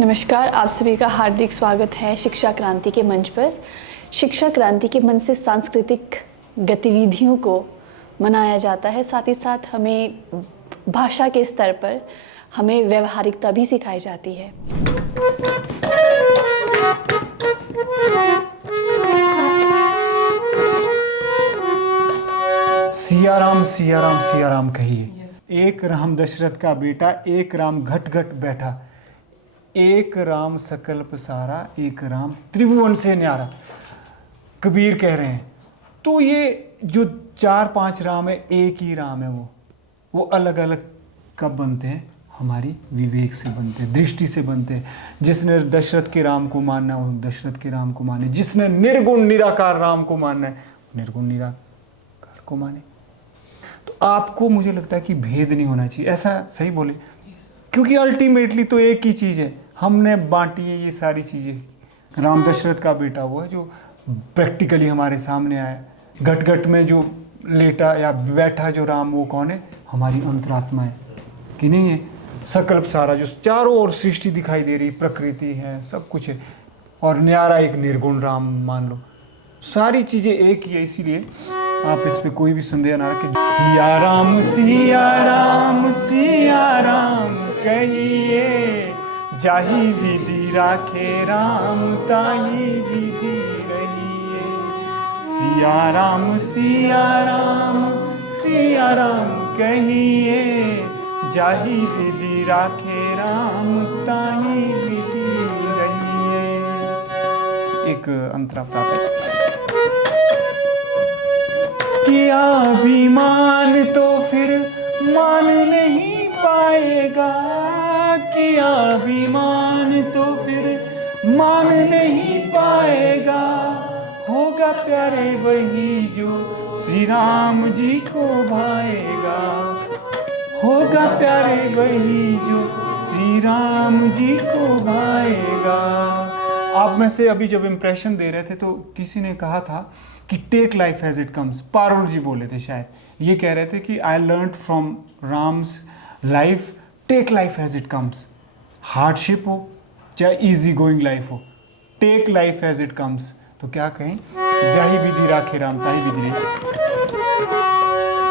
नमस्कार, आप सभी का हार्दिक स्वागत है शिक्षा क्रांति के मंच पर। शिक्षा क्रांति के मंच से सांस्कृतिक गतिविधियों को मनाया जाता है, साथ ही साथ हमें भाषा के स्तर पर हमें व्यवहारिकता भी सिखाई जाती है। सिया राम सिया राम सिया राम कहिए। एक राम दशरथ का बेटा, एक राम घट घट बैठा, एक राम सकल पसारा, एक राम त्रिभुवन से न्यारा। कबीर कह रहे हैं। तो ये जो 4-5 राम है, एक ही राम है। वो अलग अलग कब बनते हैं? हमारी विवेक से बनते हैं, दृष्टि से बनते हैं। जिसने दशरथ के राम को मानना है वो दशरथ के राम को माने, जिसने निर्गुण निराकार राम को मानना है निर्गुण निराकार को माने। तो आपको, मुझे लगता है कि भेद नहीं होना चाहिए, ऐसा सही बोले, क्योंकि अल्टीमेटली तो एक ही चीज़ है। हमने बांटी है ये सारी चीज़ें। राम दशरथ का बेटा वो है जो प्रैक्टिकली हमारे सामने आया। घट घट में जो लेटा या बैठा जो राम, वो कौन है? हमारी अंतरात्मा है कि नहीं है? सकल्प सारा जो चारों ओर सृष्टि दिखाई दे रही, प्रकृति है, सब कुछ है। और न्यारा एक निर्गुण राम मान लो। सारी चीज़ें एक ही है, इसीलिए आप इस पे कोई भी संदेह ना रखें। सिया राम सिया राम सिया राम कहिए, जाहि विधि राखे राम ताहि विधि रहिए। सिया राम सिया राम सिया राम कहिए, जाहि विधि राखे राम ताहि विधि रहिए। एक अंतरा आता है। किया अभिमान तो फिर मान नहीं पाएगा, किया अभिमान तो फिर मान नहीं पाएगा। होगा प्यारे वही जो श्री राम जी को भाएगा, होगा प्यारे वही जो श्री राम जी को भाएगा। आप में से अभी जब इम्प्रेशन दे रहे थे तो किसी ने कहा था कि take life as it comes. Parul ji बोले थे शायद, ये कह रहे थे कि I learned from Ram's life, take life as it comes. Hardship हो चाहे इजी गोइंग लाइफ हो, take life as it comes. तो क्या कहें? जाहि विधि राखे राम ताहि विधि रहिए।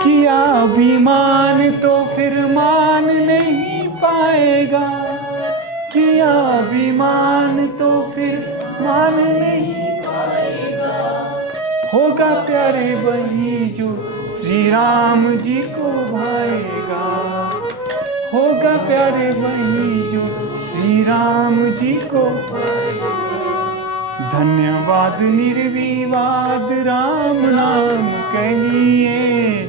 किया अभिमान तो फिर मान नहीं पाएगा, किया अभिमान तो फिर मान नहीं पाएगा। होगा प्यारे वही जो श्री राम जी को भाएगा, होगा प्यारे वही जो श्री राम जी को भाएगा। धन्यवाद निर्विवाद राम नाम कहिए,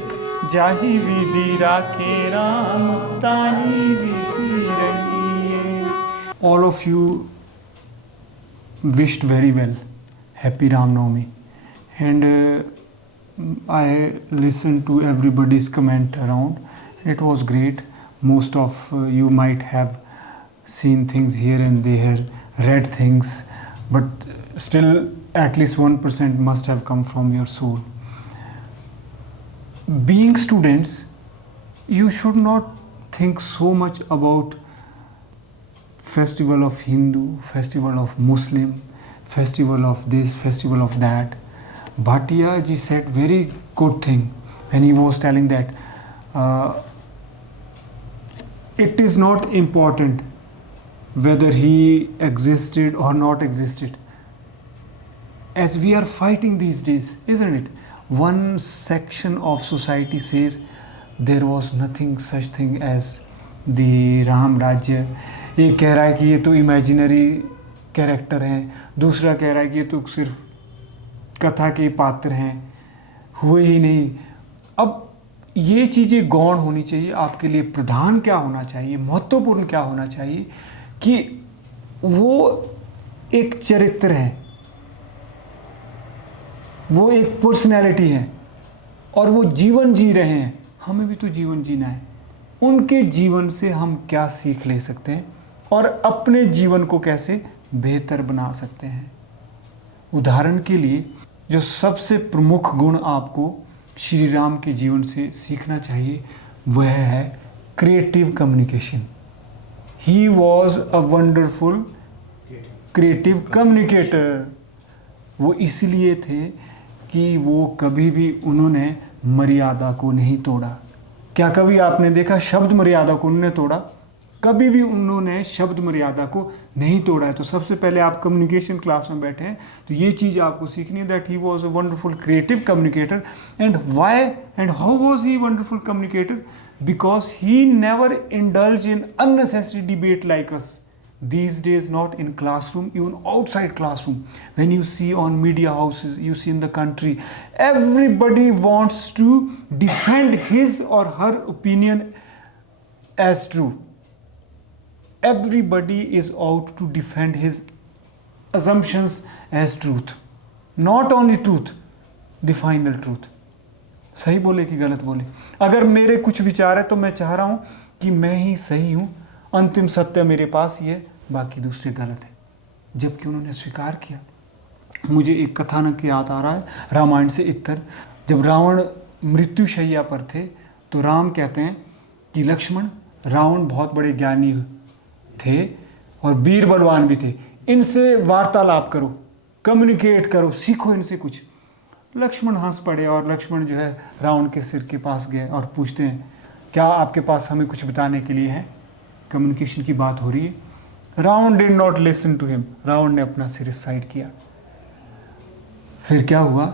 जाहि विधि राखे राम ताहि विधि रहिए। All of you wished very well. Happy Ram Navami. And I listened to everybody's comment around. It was great. Most of you might have seen things here and there, read things, but still at least 1% must have come from your soul. Being students, you should not think so much about festival of Hindu, festival of Muslim, festival of this, festival of that. Bhatia ji said very good thing when he was telling that it is not important whether he existed or not existed. As we are fighting these days, isn't it? One section of society says there was nothing such thing as the Ram Rajya. एक कह रहा है कि ये तो imaginary character हैं, दूसरा कह रहा है कि ये तो सिर्फ कथा के पात्र हैं, हुए ही नहीं। अब ये चीज़ें गौण होनी चाहिए। आपके लिए प्रधान क्या होना चाहिए, महत्वपूर्ण क्या होना चाहिए कि वो एक चरित्र है, वो एक पर्सनैलिटी है और वो जीवन जी रहे हैं। हमें भी तो जीवन जीना है। उनके जीवन से हम क्या सीख ले सकते हैं और अपने जीवन को कैसे बेहतर बना सकते हैं। उदाहरण के लिए जो सबसे प्रमुख गुण आपको श्री राम के जीवन से सीखना चाहिए वह है creative communication. He was a wonderful creative communicator. वो इसलिए थे कि वो कभी भी उन्होंने मर्यादा को नहीं तोड़ा। क्या कभी आपने देखा शब्द मर्यादा को उन्होंने तोड़ा? कभी भी उन्होंने शब्द मर्यादा को नहीं तोड़ा है। तो सबसे पहले आप कम्युनिकेशन क्लास में बैठे हैं तो ये चीज़ आपको सीखनी है, that he was a wonderful creative communicator. And why and how was he wonderful communicator? Because he never indulge in unnecessary debate like us these days, not in classroom, even outside classroom. When you see on media houses, you see in the country, everybody wants to defend his or her opinion as true. Everybody is out to defend his assumptions as truth. Not only truth, the final truth. सही बोले कि गलत बोले? अगर मेरे कुछ विचार है तो मैं चाह रहा हूं कि मैं ही सही हूं, अंतिम सत्य मेरे पास ये, बाकी दूसरे गलत है। जबकि उन्होंने स्वीकार किया। मुझे एक कथानक याद आ रहा है रामायण से इतर। जब रावण मृत्युशैया पर थे तो राम कहते हैं कि लक्ष्मण, रावण बहुत बड़े ज्ञानी थे और वीर बलवान भी थे, इनसे वार्तालाप करो, कम्युनिकेट करो, सीखो इनसे कुछ। लक्ष्मण हंस पड़े और लक्ष्मण जो है रावण के सिर के पास गए और पूछते हैं, क्या आपके पास हमें कुछ बताने के लिए है? कम्युनिकेशन की बात हो रही है। Ravan did not listen to him. Ravan ने अपना सिर साइड किया। फिर क्या हुआ?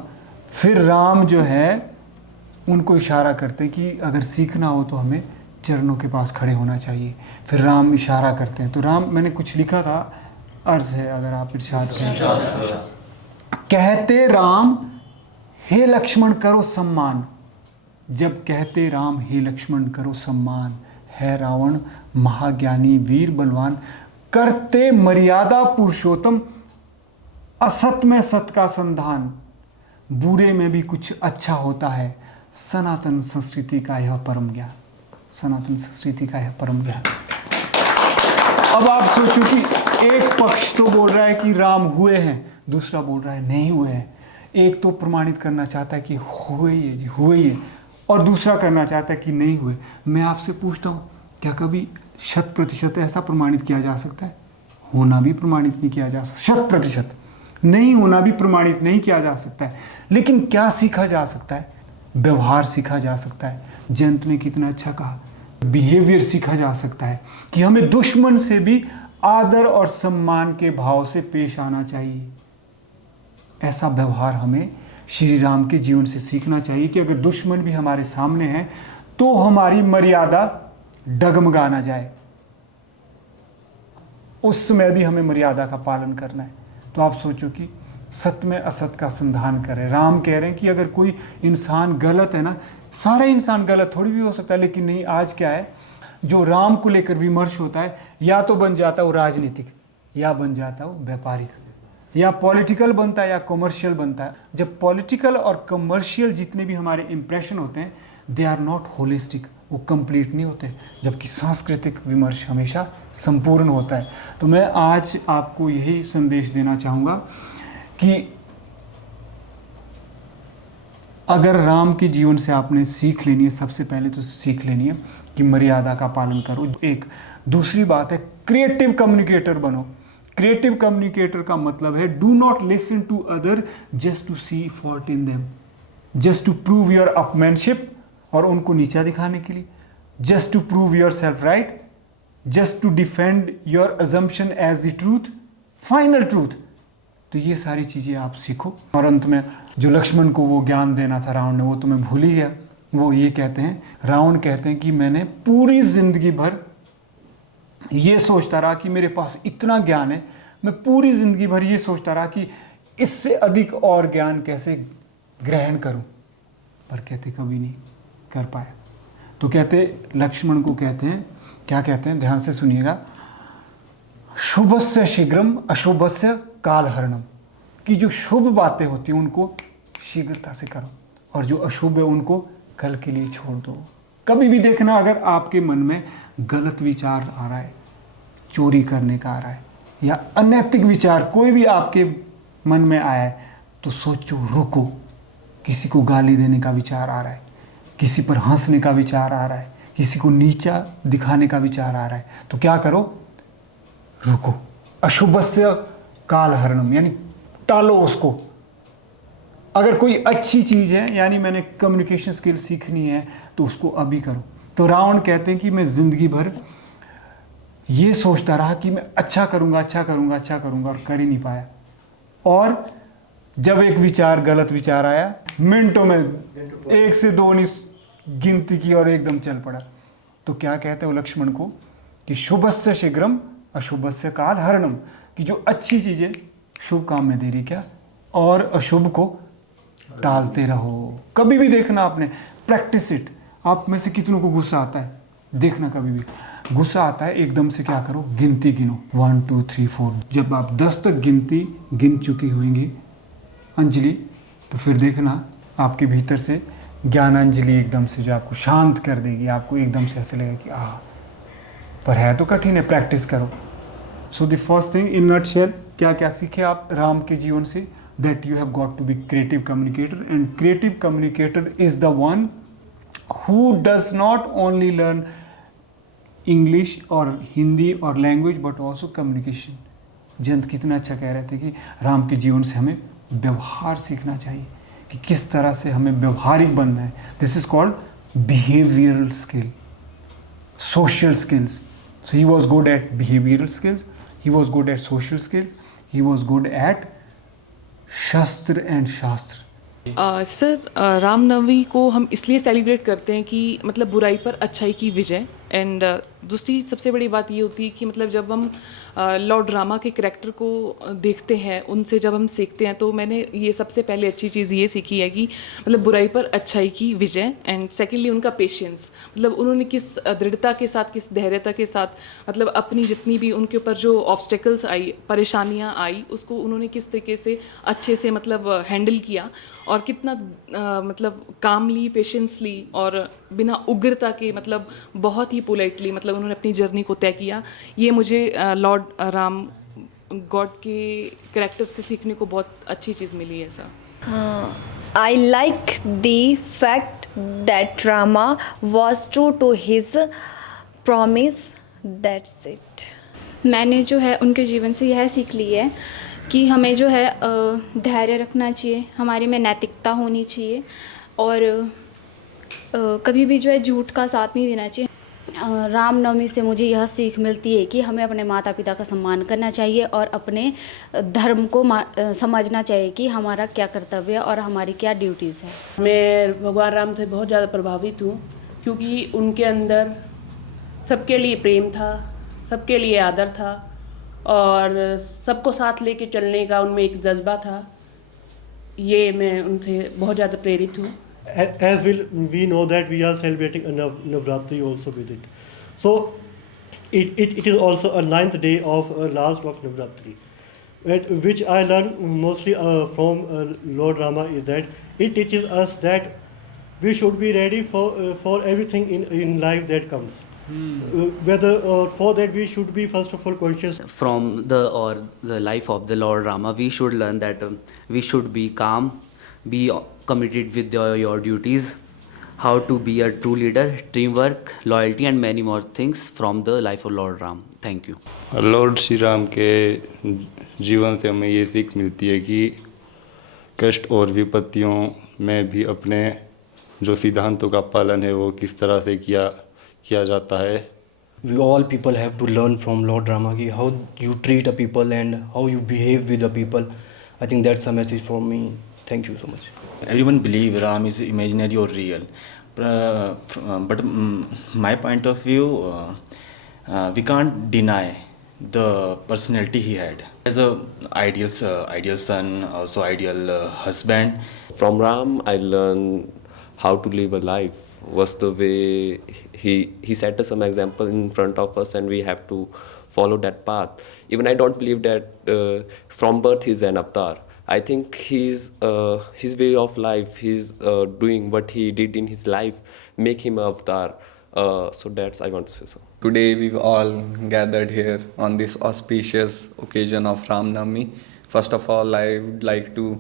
फिर राम जो है उनको इशारा करते कि अगर सीखना हो तो हमें चरणों के पास खड़े होना चाहिए। फिर राम इशारा करते हैं। तो राम, मैंने कुछ लिखा था, अर्ज है अगर आप इरशाद करें। कहते राम हे लक्ष्मण करो सम्मान। जब कहते राम हे लक्ष्मण करो सम्मान, है रावण महाज्ञानी वीर बलवान, करते मर्यादा पुरुषोत्तम, असत में सत का संधान, बुरे में भी कुछ अच्छा होता है, सनातन संस्कृति का यह परम ज्ञान। सनातन संस्कृति का यह परम ज्ञान। अब आप सोचो कि एक पक्ष तो बोल रहा है कि राम हुए हैं, दूसरा बोल रहा है नहीं हुए हैं। एक तो प्रमाणित करना चाहता है कि हुए ही है जी, हुए ही है, और दूसरा करना चाहता है कि नहीं हुए। मैं आपसे पूछता हूँ, क्या कभी 100% ऐसा प्रमाणित किया जा सकता है? होना भी प्रमाणित नहीं किया जा सकता। 100% नहीं होना भी प्रमाणित नहीं किया जा सकता है। लेकिन क्या सीखा जा सकता है? व्यवहार सीखा जा सकता है। जयंत ने कितना अच्छा कहा, बिहेवियर सीखा जा सकता है कि हमें दुश्मन से भी आदर और सम्मान के भाव से पेश आना चाहिए। ऐसा व्यवहार हमें श्री राम के जीवन से सीखना चाहिए कि अगर दुश्मन भी हमारे सामने है तो हमारी मर्यादा डगमगा ना जाए, उस समय भी हमें मर्यादा का पालन करना है। तो आप सोचो कि सत्य में असत का संधान करें। राम कह रहे हैं कि अगर कोई इंसान गलत है ना, सारे इंसान गलत थोड़ी भी हो सकता है, लेकिन नहीं, आज क्या है, जो राम को लेकर विमर्श होता है, या तो बन जाता है वो राजनीतिक, या बन जाता है वो व्यापारिक, या पॉलिटिकल बनता है या कमर्शियल बनता है। जब पॉलिटिकल और कमर्शियल जितने भी हमारे इंप्रेशन होते हैं, दे आर नॉट होलिस्टिक, वो कंप्लीट नहीं होते, जबकि सांस्कृतिक विमर्श हमेशा संपूर्ण होता है। तो मैं आज आपको यही संदेश देना चाहूँगा कि अगर राम के जीवन से आपने सीख लेनी है, सबसे पहले तो सीख लेनी है कि मर्यादा का पालन करो। एक दूसरी बात है, क्रिएटिव कम्युनिकेटर बनो। क्रिएटिव कम्युनिकेटर का मतलब है do not listen to other just to see fault in them, just to prove your upmanship, और उनको नीचा दिखाने के लिए, just to prove yourself right, just to defend your assumption as the truth, final truth. तो ये सारी चीज़ें आप सीखो। और अंत में जो लक्ष्मण को वो ज्ञान देना था रावण ने, वो तो मैं भूल ही गया। वो ये कहते हैं, रावण कहते हैं कि मैंने पूरी जिंदगी भर ये सोचता रहा कि मेरे पास इतना ज्ञान है, मैं पूरी जिंदगी भर ये सोचता रहा कि इससे अधिक और ज्ञान कैसे ग्रहण करूं, पर कहते कभी नहीं कर पाया। तो कहते लक्ष्मण को कहते हैं, क्या कहते हैं, ध्यान से सुनिएगा, शुभस्य शीघ्रम अशुभस्य कालहरणम, कि जो शुभ बातें होती हैं उनको शीघ्रता से करो, और जो अशुभ है उनको कल के लिए छोड़ दो। कभी भी देखना, अगर आपके मन में गलत विचार आ रहा है, चोरी करने का आ रहा है, या अनैतिक विचार कोई भी आपके मन में आया है, तो सोचो, रुको। किसी को गाली देने का विचार आ रहा है, किसी पर हंसने का विचार आ रहा है, किसी को नीचा दिखाने का विचार आ रहा है, तो क्या करो, रुको, अशुभस्य कालहरणम, यानी टालो उसको। अगर कोई अच्छी चीज़ है, यानी मैंने कम्युनिकेशन स्किल सीखनी है, तो उसको अभी करो। तो रावण कहते हैं कि मैं ज़िंदगी भर ये सोचता रहा कि मैं अच्छा करूँगा, अच्छा करूँगा, अच्छा करूँगा, और कर ही नहीं पाया। और जब एक विचार, गलत विचार आया, मिनटों में 1 से 2 नहीं गिनती की और एकदम चल पड़ा। तो क्या कहते हो लक्ष्मण को कि शुभस्य शीघ्रम अशुभस्य काल हरणम, कि जो अच्छी चीज़ें शुभ काम में देरी क्या, और अशुभ को टालते रहो। कभी भी देखना, आपने प्रैक्टिस इट। आप में से कितनों को गुस्सा आता है, देखना कभी भी गुस्सा आता है, एकदम से क्या करो, गिनती गिनो, 1 2 3 4। जब आप 10 तक गिनती गिन चुकी होंगी अंजलि, तो फिर देखना आपके भीतर से ज्ञानांजलि एकदम से जो आपको शांत कर देगी। आपको एकदम से ऐसे लगेगा कि पर है तो कठिन है, प्रैक्टिस करो। So the first thing in nutshell, क्या क्या सीखे आप राम के जीवन से, that you have got to be creative communicator, and creative communicator is the one who does not only learn English और हिंदी और language but also communication. Jayant कितना अच्छा कह रहे थे कि राम के जीवन से हमें व्यवहार सीखना चाहिए, कि किस तरह से हमें व्यवहारिक बनना है। This is called behavioural skill, social skills. So he was good at behavioral skills, he was good at social skills, he was good at shastra and shastra. Sir, Ramnavami को हम इसलिए सेलिब्रेट करते हैं कि मतलब बुराई पर अच्छाई की विजय। एंड दूसरी सबसे बड़ी बात ये होती है कि मतलब जब हम लॉर्ड रामा के करैक्टर को देखते हैं, उनसे जब हम सीखते हैं, तो मैंने ये सबसे पहले अच्छी चीज़ ये सीखी है कि मतलब बुराई पर अच्छाई की विजय। एंड सेकेंडली उनका पेशेंस, मतलब उन्होंने किस दृढ़ता के साथ, किस धैर्यता के साथ, मतलब अपनी जितनी भी उनके ऊपर जो ऑब्स्टेकल्स आई, परेशानियाँ आई, उसको उन्होंने किस तरीके से अच्छे से मतलब हैंडल किया, और कितना मतलब कामली, पेशेंसली और बिना उग्रता के, मतलब बहुत ही पोलाइटली मतलब उन्होंने अपनी जर्नी को तय किया। ये मुझे लॉर्ड राम गॉड के करैक्टर से सीखने को बहुत अच्छी चीज़ मिली है sir. I like the fact that Rama was true to his promise. That's it. मैंने जो है उनके जीवन से यह सीख ली है कि हमें जो है धैर्य रखना चाहिए, हमारी में नैतिकता होनी चाहिए, और कभी भी जो है झूठ का साथ नहीं देना चाहिए। रामनवमी से मुझे यह सीख मिलती है कि हमें अपने माता पिता का सम्मान करना चाहिए और अपने धर्म को समझना चाहिए कि हमारा क्या कर्तव्य है और हमारी क्या ड्यूटीज़ है। मैं भगवान राम से बहुत ज़्यादा प्रभावित हूँ, क्योंकि उनके अंदर सबके लिए प्रेम था, सबके लिए आदर था, और सबको साथ लेके चलने का उनमें एक जज्बा था। ये मैं उनसे बहुत ज़्यादा प्रेरित हूँ। As we know that we are celebrating a Navratri also with it. So it is also a 9th day of last of Navratri, which I learned mostly from Lord Rama, is that it teaches us that we should be ready for everything in life that comes. Whether for that we should be first of all conscious. From the life of the Lord Rama, we should learn that we should be calm, be committed with your duties, how to be a true leader, teamwork, loyalty and many more things from the life of Lord Ram. Thank you. Lord Shri Ram के जीवन से हमें ये सीख मिलती है कि कष्ट और विपत्तियों में भी अपने जो सिद्धांतों का पालन है वो किस तरह से किया जाता है। We all people have to learn from Lord Rama ki how you treat a people and how you behave with the people. I think that's a message for me. Thank you so much. Everyone believe Ram is imaginary or real, but my point of view, we can't deny the personality he had as a ideal son, also ideal husband. From Ram, I learned how to live a life. Was the way he set us some example in front of us, and we have to follow that path. Even I don't believe that from birth he's an avatar. I think his way of life, his doing what he did in his life, make him an avatar. So that's I want to say so. Today we've all gathered here on this auspicious occasion of Ram Navami. First of all, I would like to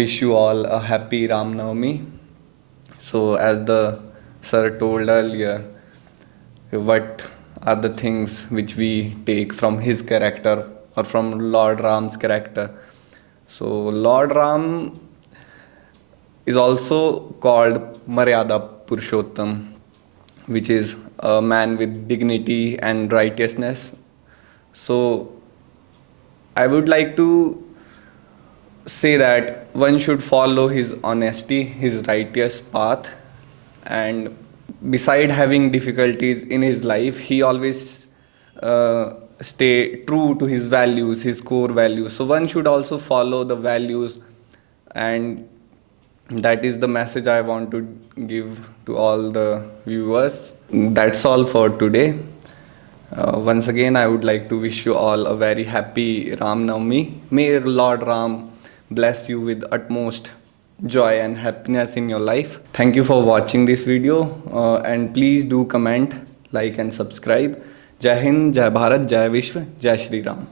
wish you all a happy Ram Navami. So as the sir told earlier, what are the things which we take from his character or from Lord Ram's character. So Lord Ram is also called Maryada Purushottam, which is a man with dignity and righteousness. So I would like to say that one should follow his honesty, his righteous path, and beside having difficulties in his life, he always stay true to his values, his core values. So one should also follow the values, and that is the message I want to give to all the viewers. That's all for today. Once again, I would like to wish you all a very happy Ram Navami. May Lord Ram bless you with utmost joy and happiness in your life. Thank you for watching this video, and please do comment, like and subscribe. Jai Hind, Jai Bharat, Jai Vishwa, Jai Shri Ram.